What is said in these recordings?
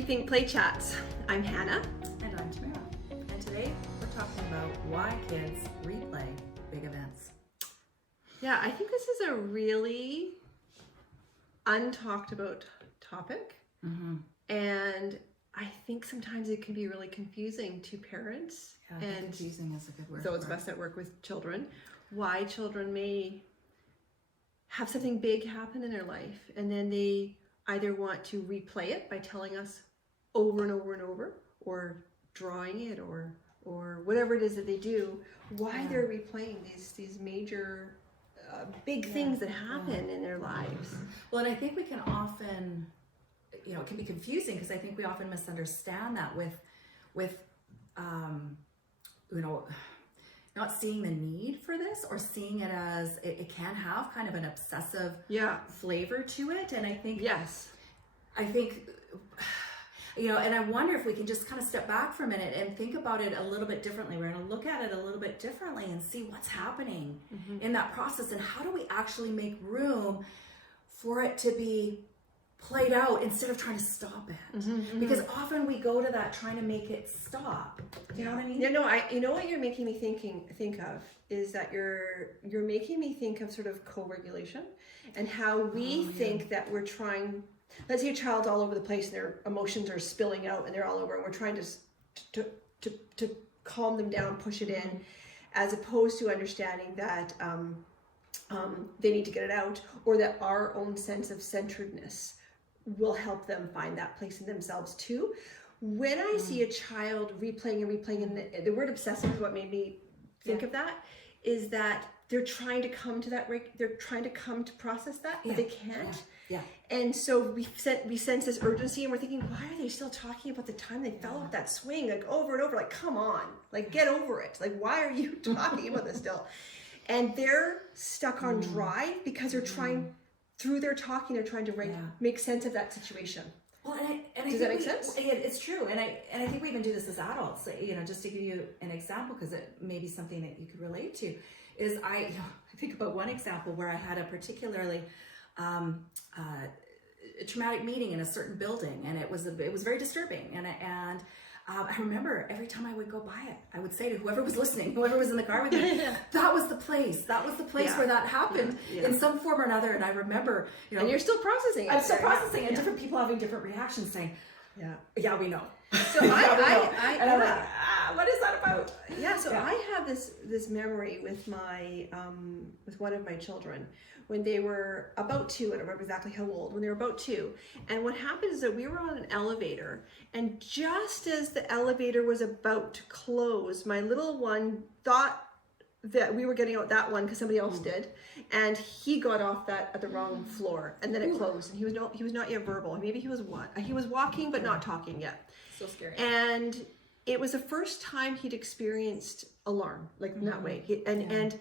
Rethink Play Chats. I'm Hannah. And I'm Tamara. And today we're talking about why kids replay big events. Yeah, I think this is a really untalked about topic. Mm-hmm. And I think sometimes it can be really confusing to parents. Yeah, and confusing is a good word. Those of us that work with children, why children may have something big happen in their life and then they either want to replay it by telling us over and over and over, or drawing it, or whatever it is that they do, why they're replaying these major big things that happen in their lives. Well, and I think we can often, it can be confusing because I think we often misunderstand that with not seeing the need for this, or seeing it as it can have kind of an obsessive flavor to it. And I think and I wonder if we can just kind of step back for a minute and think about it a little bit differently. We're going to look at it a little bit differently and see what's happening in that process, and how do we actually make room for it to be played out instead of trying to stop it. Because often we go to that trying to make it stop. You know what I mean? You know what you're making me think of is that you're making me think of sort of co-regulation, and how we think that we're trying. Let's say a child's all over the place and their emotions are spilling out and they're all over, and we're trying to calm them down, push it in, as opposed to understanding that they need to get it out, or that our own sense of centeredness will help them find that place in themselves too. When I see a child replaying, and the word obsessive is what made me think of that, is that they're trying to come to that, they're trying to come to process that, but they can't. And so we sense this urgency, and we're thinking, why are they still talking about the time they fell off that swing, like over and over? Like, come on, like get over it. Like, why are you talking about this still? And they're stuck on drive because they're trying, through their talking, they're trying to make sense of that situation. Well, and Does that make sense? It's true, and I think we even do this as adults. Just to give you an example, because it may be something that you could relate to, is I think about one example where I had a particularly traumatic meeting in a certain building, and it was very disturbing, and I remember every time I would go by it, I would say to whoever was listening, whoever was in the car with me, that was the place where that happened in some form or another. And I remember, and you're still processing it. I'm still processing, and different people having different reactions, saying, yeah, we know. So I'm like, what is that about? So I have this memory with my with one of my children when they were about 2. I don't remember exactly how old. When they were about 2, and what happened is that we were on an elevator, and just as the elevator was about to close, my little one thought that we were getting out that one because somebody else did, and he got off that at the wrong floor, and then it closed, and he was not yet verbal. Maybe he was walking but not talking yet. So scary. And it was the first time he'd experienced alarm like in that way. And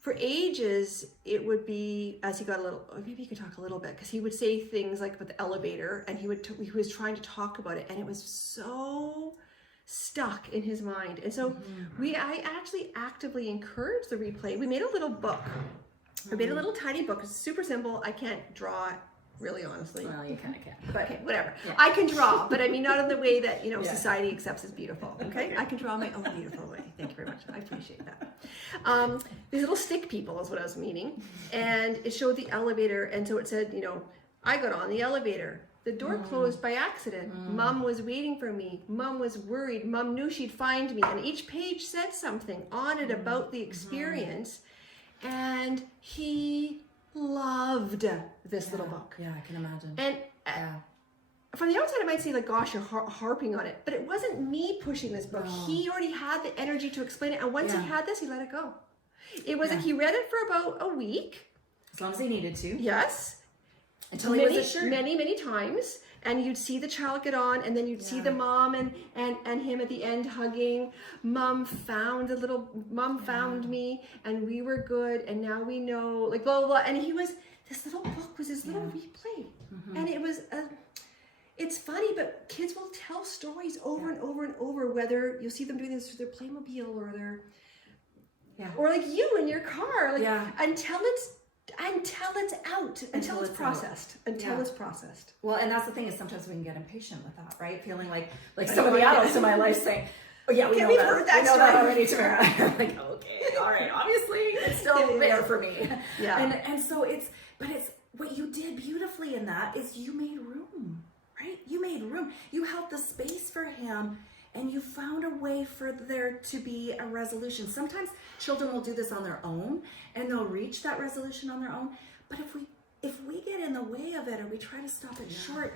for ages, it would be, as he got a little, or maybe he could talk a little bit, because he would say things like about the elevator, and he was trying to talk about it, and it was so stuck in his mind. And so I actually actively encouraged the replay. We made a little book. I made a little tiny book. It's super simple. I can't draw it, really, honestly. Well, you kind of can. But okay, whatever. I can draw, but I mean, not in the way that, society accepts as beautiful. Okay? I can draw my own beautiful way. Thank you very much. I appreciate that. These little stick people is what I was meaning. And it showed the elevator. And so it said, I got on the elevator. The door closed by accident. Mom was waiting for me. Mom was worried. Mom knew she'd find me. And each page said something on it about the experience. And he loved this little book. Yeah, I can imagine. And from the outside, I might say, like, gosh, you're harping on it. But it wasn't me pushing this book. No. He already had the energy to explain it. And once he had this, he let it go. It was like he read it for about a week. As long as he needed to. Yes. Until he was assured. Many times. And you'd see the child get on, and then you'd see the mom and him at the end hugging. Mom found me, and we were good, and now we know, like, blah, blah, blah. And this little book was his little replay. And it was, it's funny, but kids will tell stories over and over and over, whether you'll see them doing this with their Playmobil or their, or like you in your car, like, until it's until it's out, until it's processed, Yeah. it's processed. Well, and that's the thing is sometimes we can get impatient with that, right? Feeling like some of the adults in my life saying, "Oh yeah, we know we've that. heard that we know story. that already, Tamara." I'm like, okay, all right, obviously it's still there for me. Yeah. And so it's what you did beautifully in that is you made room, right? You made room. You held the space for him. And you found a way for there to be a resolution. Sometimes children will do this on their own and they'll reach that resolution on their own. But if we get in the way of it or we try to stop it short,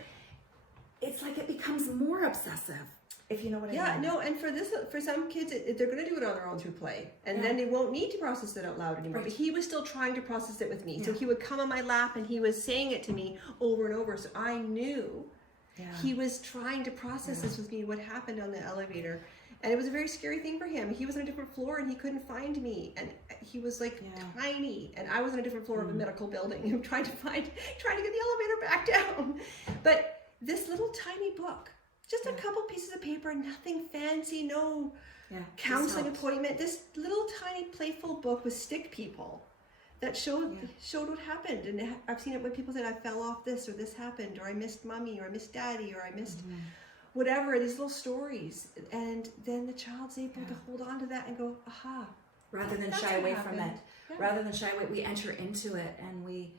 it's like it becomes more obsessive. If you know what I mean. Yeah, no, and for some kids, they're going to do it on their own through play, and then they won't need to process it out loud anymore. Right. But he was still trying to process it with me, so he would come on my lap and he was saying it to me over and over, so I knew. Yeah. He was trying to process this with me, what happened on the elevator. And it was a very scary thing for him. He was on a different floor and he couldn't find me. And he was like tiny. And I was on a different floor of a medical building. I'm trying to get the elevator back down. But this little tiny book, just a couple pieces of paper, nothing fancy, no counseling appointment. This little tiny playful book with stick people that showed what happened. And I've seen it when people said, I fell off this, or this happened, or I missed mommy, or I missed daddy, or I missed whatever, these little stories. And then the child's able to hold on to that and go, aha. Rather than shy away from it. Yeah. Rather than shy away, we enter into it and we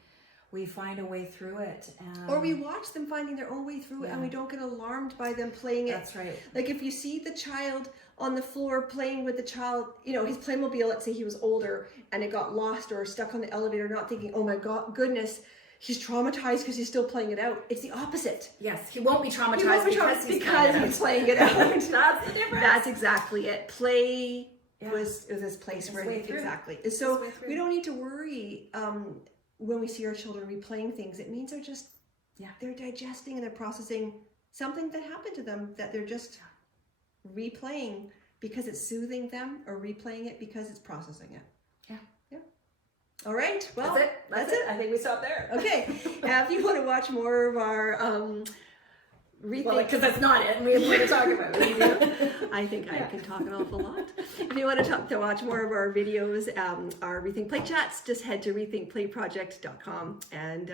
find a way through it. Or we watch them finding their own way through it and we don't get alarmed by them playing it. That's right. Like if you see the child on the floor playing with the child, his Playmobil, let's say he was older and it got lost or stuck on the elevator, not thinking, oh my goodness, he's traumatized because he's still playing it out. It's the opposite. Yes, he won't be traumatized because he's playing it out. That's the difference. That's exactly it. Play was this place where exactly. So we don't need to worry when we see our children replaying things. It means they're digesting and they're processing something that happened to them that they're just replaying because it's soothing them, or replaying it because it's processing it. Yeah. All right. Well, that's it. I think we stop there. Okay. Now, if you want to watch more of our because that's not it, and we have more to talk about. I think I can talk an awful lot. If you want to watch more of our videos, our Rethink Play chats, just head to rethinkplayproject.com and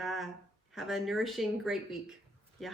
have a nourishing, great week. Yeah.